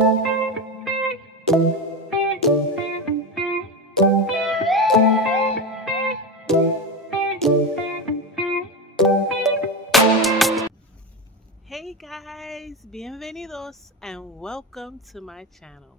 Hey guys, bienvenidos and welcome to my channel.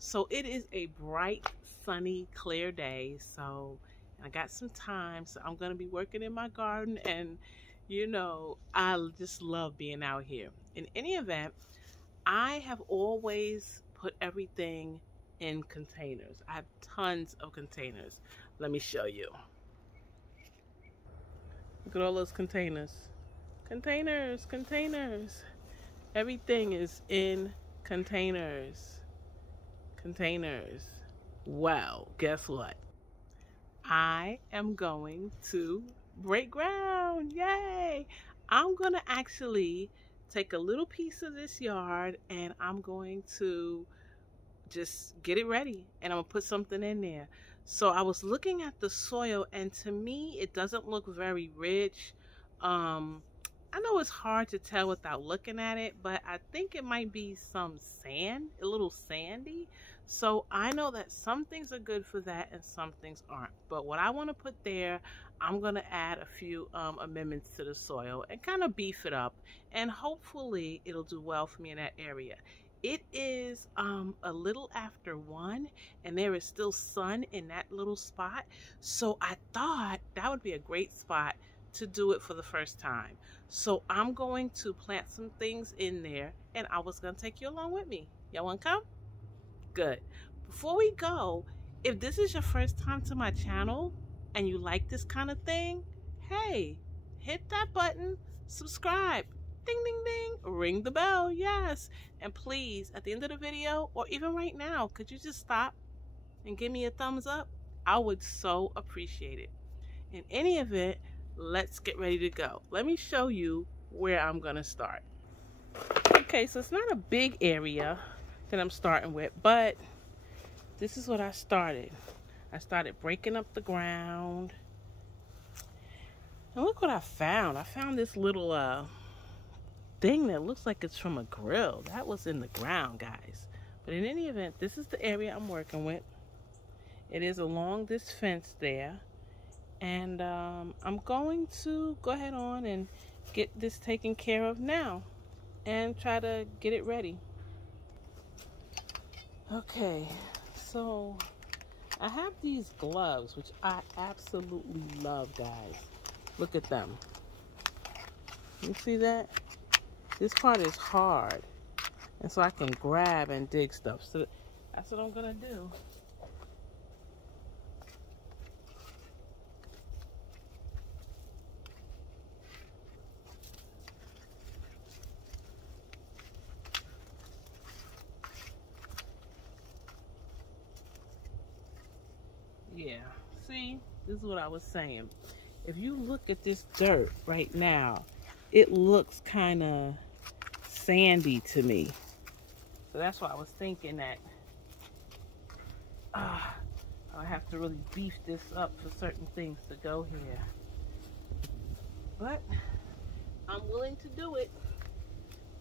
So it is a bright, sunny, clear day. So I got some time, so I'm going to be working in my garden, and I just love being out here. In any event, I have always put everything in containers. I have tons of containers. Let me show you. Look at all those containers. Containers. Everything is in containers. Well, guess what? I am going to break ground. Yay! I'm going to actually take a little piece of this yard and I'm going to just get it ready, and I'm going to put something in there. So I was looking at the soil, and to me it doesn't look very rich. I know it's hard to tell without looking at it, but I think it might be some sand, a little sandy. So I know that some things are good for that and some things aren't. But what I want to put there, I'm going to add a few amendments to the soil and kind of beef it up, and hopefully it'll do well for me in that area. It is a little after 1, and there is still sun in that little spot. So I thought that would be a great spot to do it for the first time. So I'm going to plant some things in there, and I was going to take you along with me. Y'all want to come? Good. Before we go, if this is your first time to my channel and you like this kind of thing, hey, hit that button, subscribe. Ding, ding, ding, ring the bell, yes. And please, at the end of the video, or even right now, could you just stop and give me a thumbs up? I would so appreciate it. In any event, let's get ready to go. Let me show you where I'm gonna start. Okay, so it's not a big area that I'm starting with, but this is what I started. I started breaking up the ground. And look what I found. I found this little thing that looks like it's from a grill. That was in the ground, guys. But in any event, this is the area I'm working with. It is along this fence there, and I'm going to go ahead on and get this taken care of now and try to get it ready. Okay, so I have these gloves, which I absolutely love, guys. Look at them. You see that? This part is hard, and so I can grab and dig stuff. So that's what I'm gonna do. Yeah, see, this is what I was saying. If you look at this dirt right now, it looks kind of sandy to me. So that's why I was thinking that I have to really beef this up for certain things to go here. But I'm willing to do it.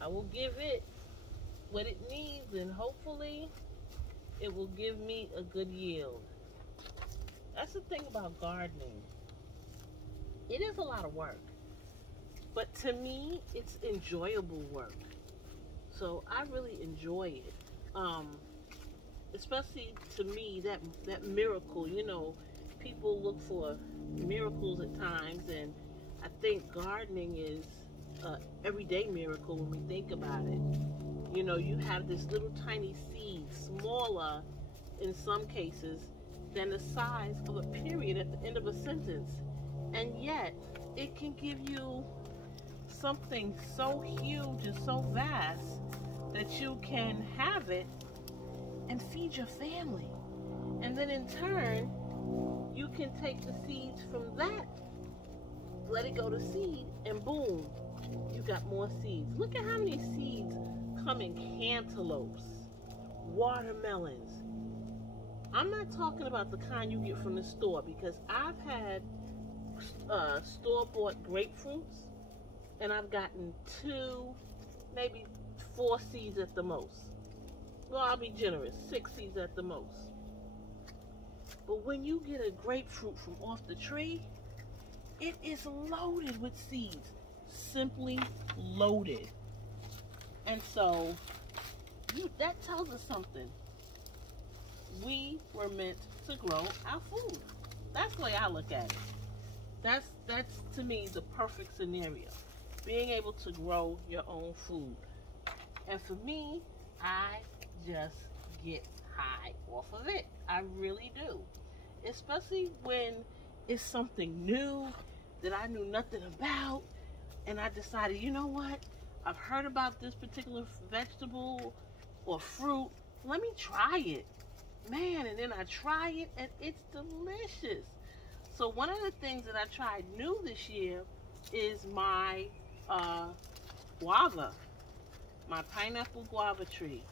I will give it what it needs, and hopefully it will give me a good yield. That's the thing about gardening. It is a lot of work, but to me, it's enjoyable work. So I really enjoy it. Especially to me, that miracle, people look for miracles at times, and I think gardening is an everyday miracle when we think about it. You have this little tiny seed, smaller in some cases than the size of a period at the end of a sentence. And yet, it can give you something so huge and so vast that you can have it and feed your family. And then in turn, you can take the seeds from that, let it go to seed, and boom, you got more seeds. Look at how many seeds come in cantaloupes, watermelons. I'm not talking about the kind you get from the store, because I've had store-bought grapefruits, and I've gotten 2, maybe 4 seeds at the most. Well, I'll be generous, 6 seeds at the most. But when you get a grapefruit from off the tree, it is loaded with seeds. Simply loaded. And so, that tells us something. We were meant to grow our food. That's the way I look at it. That's to me the perfect scenario. Being able to grow your own food. And for me, I just get high off of it. I really do. Especially when it's something new that I knew nothing about, and I decided, you know what? I've heard about this particular vegetable or fruit. Let me try it. Man, and then I try it, and it's delicious. So one of the things that I tried new this year is my guava, my pineapple guava tree.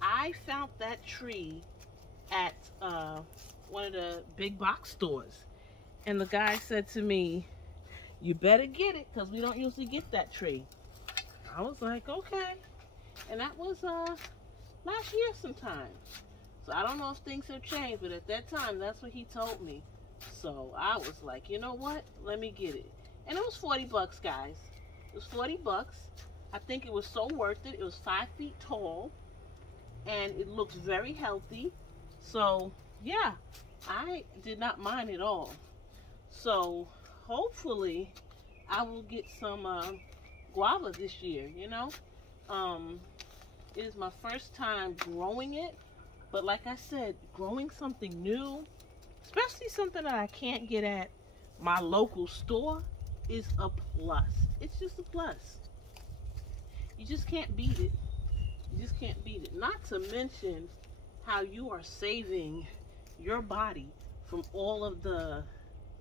I found that tree at one of the big box stores, and the guy said to me, you better get it because we don't usually get that tree. I was like, okay. And that was last year sometime. So I don't know if things have changed, but at that time, that's what he told me. So I was like, you know what? Let me get it. And it was 40 bucks, guys. It was 40 bucks. I think it was so worth it. It was 5 feet tall, and it looks very healthy. So yeah, I did not mind at all. So hopefully I will get some guava this year, you know. It is my first time growing it, but like I said, growing something new, especially something that I can't get at my local store, is a plus. It's just a plus. You just can't beat it. You just can't beat it. Not to mention how you are saving your body from all of the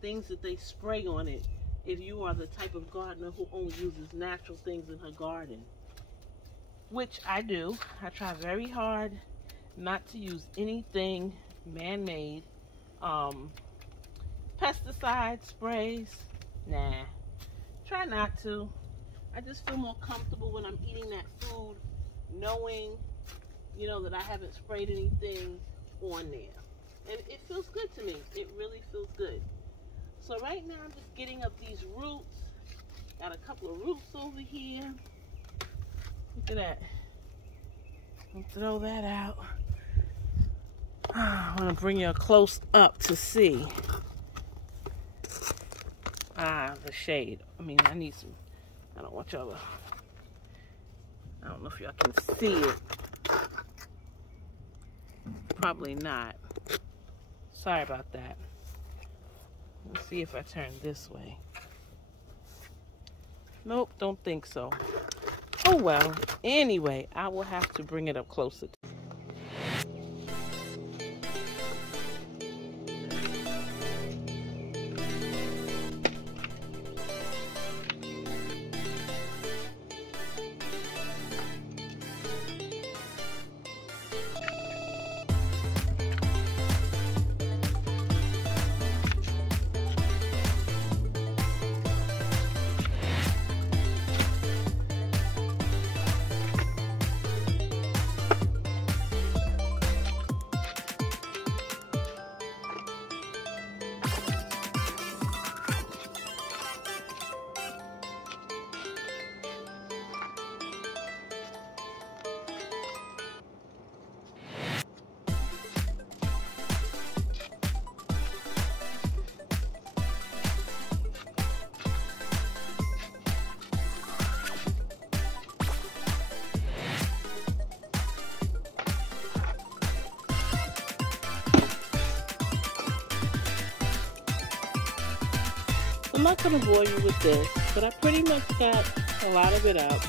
things that they spray on it if you are the type of gardener who only uses natural things in her garden. Which I do. I try very hard not to use anything man-made. Pesticide sprays, nah. Try not to. I just feel more comfortable when I'm eating that food knowing, you know, that I haven't sprayed anything on there. And it feels good to me. It really feels good. So right now I'm just getting up these roots. Got a couple of roots over here. Look at that. I'll throw that out. I want to bring you close up to see. The shade. I mean, I need some. I don't want y'all to. I don't know if y'all can see it. Probably not. Sorry about that. Let's see if I turn this way. Nope, don't think so. Oh well. Anyway, I will have to bring it up closer. I'm not going to bore you with this, but I pretty much got a lot of it up.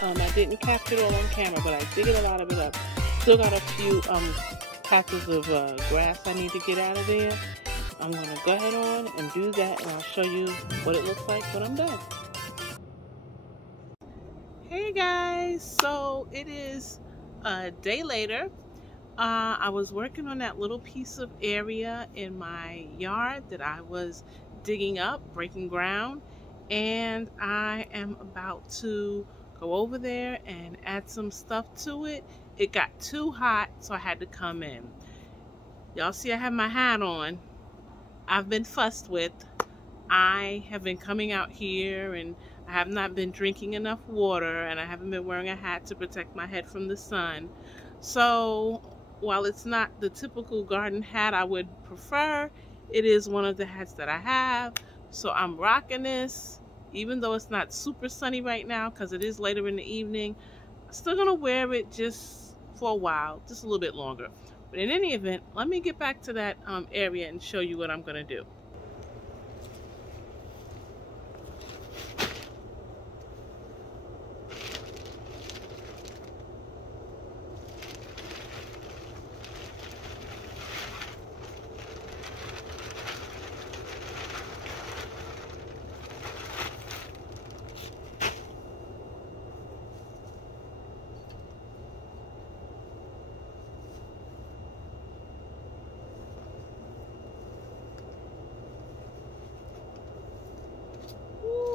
I didn't capture it all on camera, but I did get a lot of it up. Still got a few patches of grass I need to get out of there. I'm going to go ahead on and do that, and I'll show you what it looks like when I'm done. Hey guys, so it is a day later. I was working on that little piece of area in my yard that I was digging up, breaking ground, and I am about to go over there and add some stuff to it it got too hot, so I had to come in. Y'all see I have my hat on. I've been fussed with. I have been coming out here and I have not been drinking enough water, and I haven't been wearing a hat to protect my head from the sun. So while it's not the typical garden hat I would prefer, it is one of the hats that I have. So I'm rocking this, even though it's not super sunny right now because it is later in the evening. I'm still gonna wear it just for a while, just a little bit longer. But in any event, let me get back to that area and show you what I'm gonna do.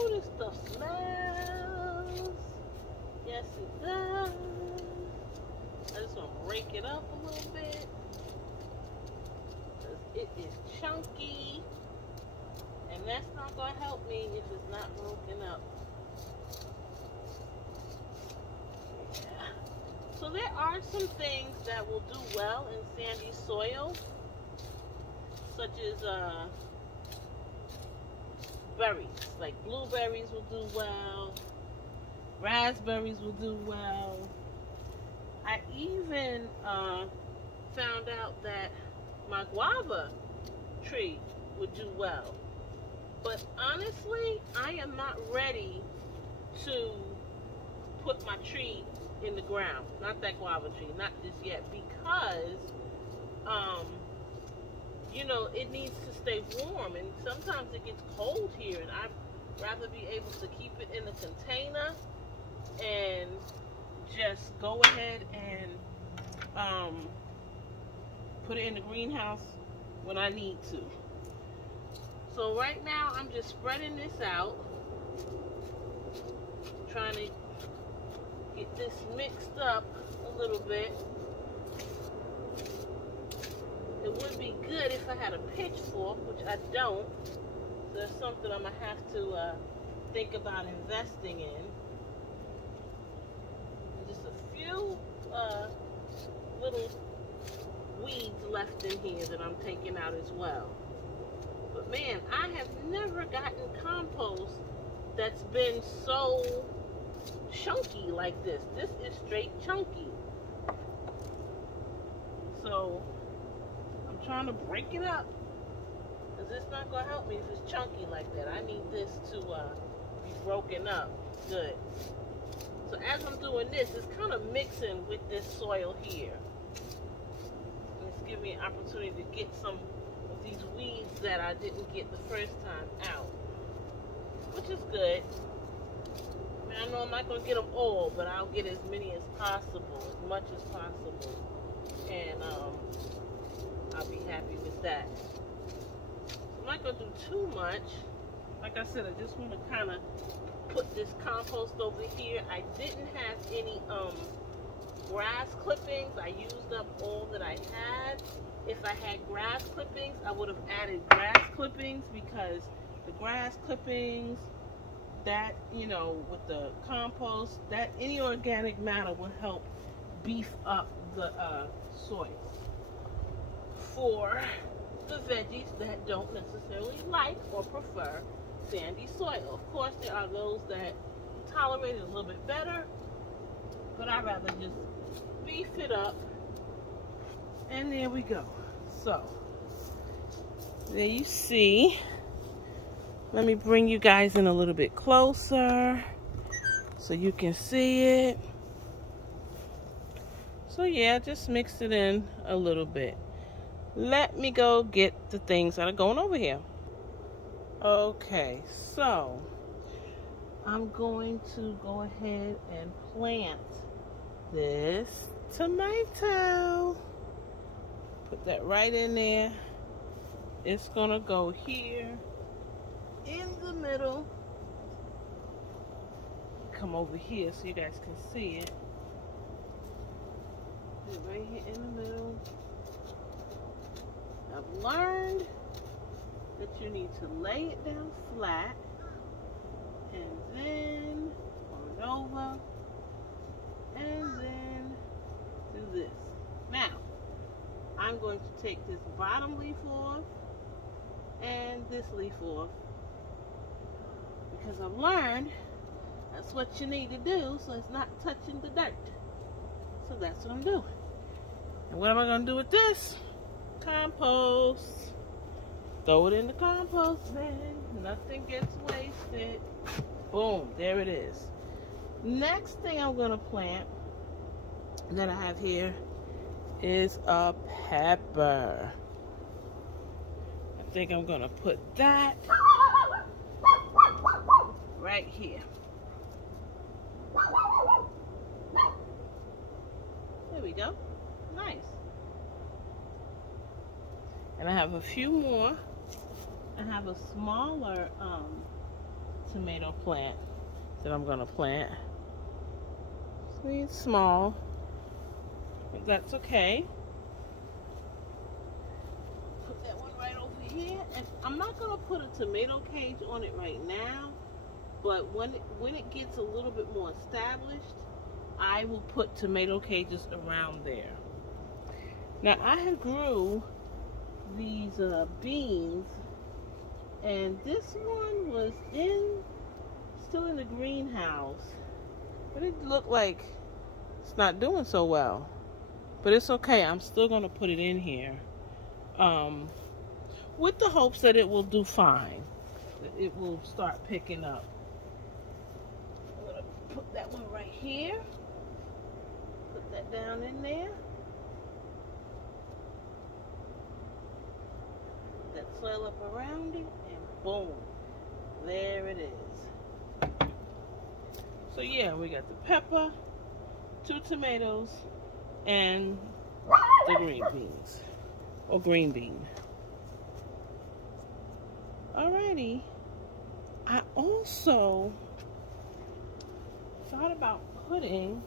This stuff smells. Yes, it does. I just want to break it up a little bit because it is chunky, and that's not going to help me if it's not broken up. Yeah. So there are some things that will do well in sandy soil, such as berries, like blueberries will do well, raspberries will do well. I even found out that my guava tree would do well. But honestly, I am not ready to put my tree in the ground. Not that guava tree, not just yet, because you know, it needs to stay warm, and sometimes it gets cold here, and I'd rather be able to keep it in a container and just go ahead and put it in the greenhouse when I need to. So right now I'm just spreading this out, trying to get this mixed up a little bit. It would be good if I had a pitchfork, which I don't. So that's something I'm going to have to think about investing in. Just a few little weeds left in here that I'm taking out as well. But man, I have never gotten compost that's been so chunky like this. This is straight chunky. So I'm trying to break it up, because it's not going to help me if it's chunky like that. I need this to be broken up good. So as I'm doing this, it's kind of mixing with this soil here. And it's giving me an opportunity to get some of these weeds that I didn't get the first time out, which is good. I mean, I know I'm not going to get them all, but I'll get as many as possible, as much as possible. And I'll be happy with that. So I'm not going to do too much. Like I said, I just want to kind of put this compost over here. I didn't have any grass clippings. I used up all that I had. If I had grass clippings, I would have added grass clippings, because the grass clippings, that, you know, with the compost, that any organic matter will help beef up the soil for the veggies that don't necessarily like or prefer sandy soil. Of course, there are those that tolerate it a little bit better, but I'd rather just beef it up. And there we go. So there you see. Let me bring you guys in a little bit closer so you can see it. So yeah, just mix it in a little bit. Let me go get the things that are going over here. Okay, so I'm going to go ahead and plant this tomato. Put that right in there. It's gonna go here in the middle. Come over here so you guys can see it. Right here in the middle. I've learned that you need to lay it down flat and then turn it over and then do this. Now, I'm going to take this bottom leaf off and this leaf off because I've learned that's what you need to do so it's not touching the dirt. So that's what I'm doing. And what am I going to do with this? Compost. Throw it in the compost bin. Nothing gets wasted. Boom, there it is. Next thing I'm going to plant that I have here is a pepper. I think I'm going to put that right here. There we go. Nice. And I have a few more. I have a smaller tomato plant that I'm going to plant. It's small, but that's okay. Put that one right over here. And I'm not going to put a tomato cage on it right now, but when it gets a little bit more established, I will put tomato cages around there. Now I have grew these beans, and this one was still in the greenhouse, but it looked like it's not doing so well. But it's okay, I'm still going to put it in here with the hopes that it will do fine, that it will start picking up. I'm going to put that one right here, put that down in there. That soil up around it, and boom, there it is. So yeah, we got the pepper, 2 tomatoes, and the green beans, or green bean. Alrighty, I also thought about putting,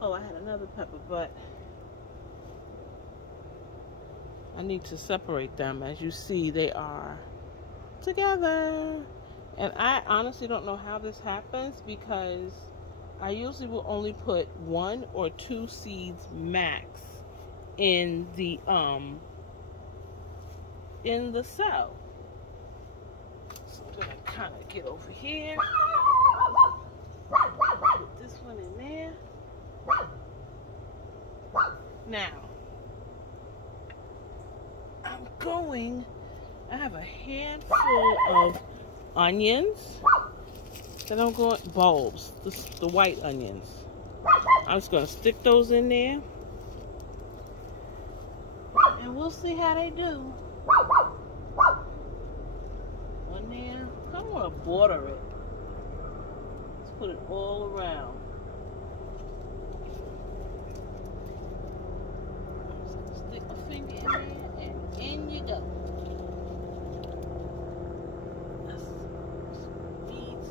oh, I had another pepper, but I need to separate them. As you see, they are together. And I honestly don't know how this happens because I usually will only put 1 or 2 seeds max in the cell. So I'm gonna kind of get over here. Put this one in there. Now, I have a handful of onions that I'm going, bulbs, the white onions. I'm just going to stick those in there, and we'll see how they do. One there, I kind of want to border it. Let's put it all around. Stick my finger in there. In you go. Beads.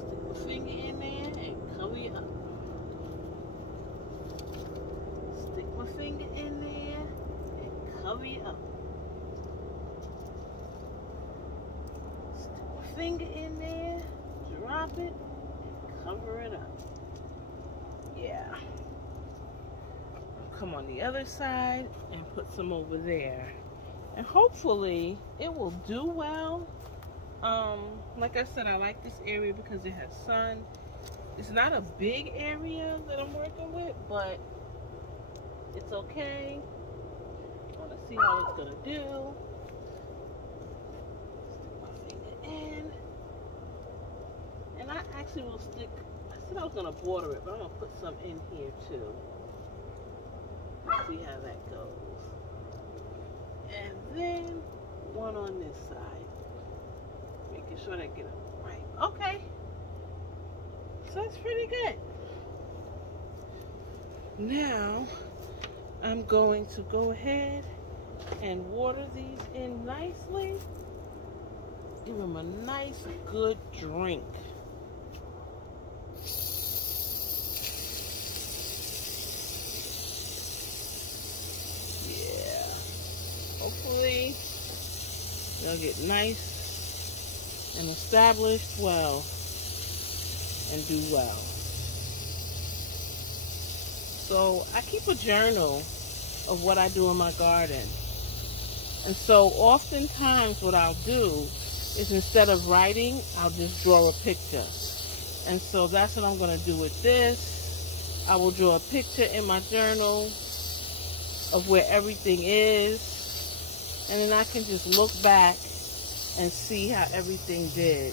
Stick my finger in there and cover you up. Stick my finger in there and cover you up. Stick my finger in there, drop it, and cover it up. Yeah. Come on the other side and put some over there, and hopefully it will do well. Like I said, I like this area because it has sun. It's not a big area that I'm working with, but it's okay. I want to see how it's gonna do. Stick my finger in, and I actually will stick. I said I was gonna border it, but I'm gonna put some in here too. See how that goes. And then one on this side. Making sure that get it right. Okay. So that's pretty good. Now I'm going to go ahead and water these in nicely. Give them a nice good drink. They'll get nice and established well and do well. So I keep a journal of what I do in my garden. And so oftentimes what I'll do is, instead of writing, I'll just draw a picture. And so that's what I'm going to do with this. I will draw a picture in my journal of where everything is. And then I can just look back and see how everything did.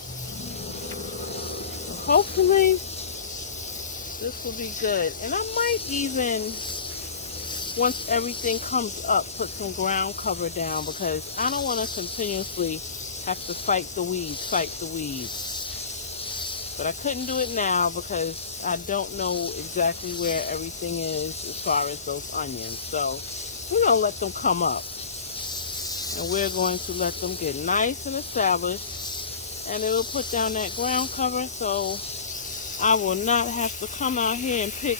Hopefully, this will be good. And I might even, once everything comes up, put some ground cover down, because I don't want to continuously have to fight the weeds. But I couldn't do it now because I don't know exactly where everything is as far as those onions. So we're going to let them come up. And we're going to let them get nice and established. And it'll put down that ground cover, so I will not have to come out here and pick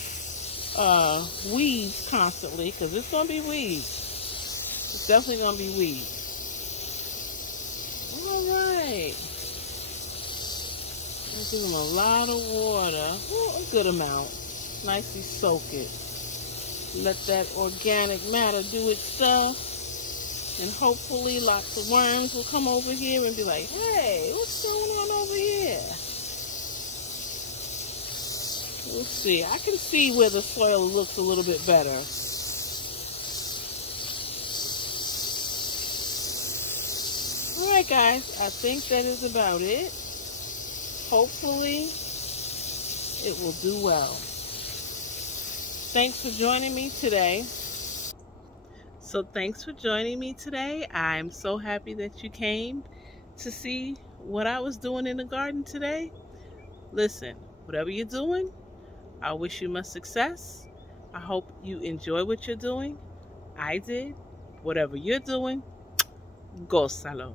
weeds constantly, because it's going to be weeds. It's definitely going to be weeds. Alright. Give them a lot of water. Well, a good amount. Nicely soak it. Let that organic matter do its stuff. And hopefully lots of worms will come over here and be like, hey, what's going on over here? We'll see. I can see where the soil looks a little bit better. Alright guys, I think that is about it. Hopefully it will do well. Thanks for joining me today. I'm so happy that you came to see what I was doing in the garden today. Listen, whatever you're doing, I wish you much success. I hope you enjoy what you're doing. I did. Whatever you're doing, gózalo.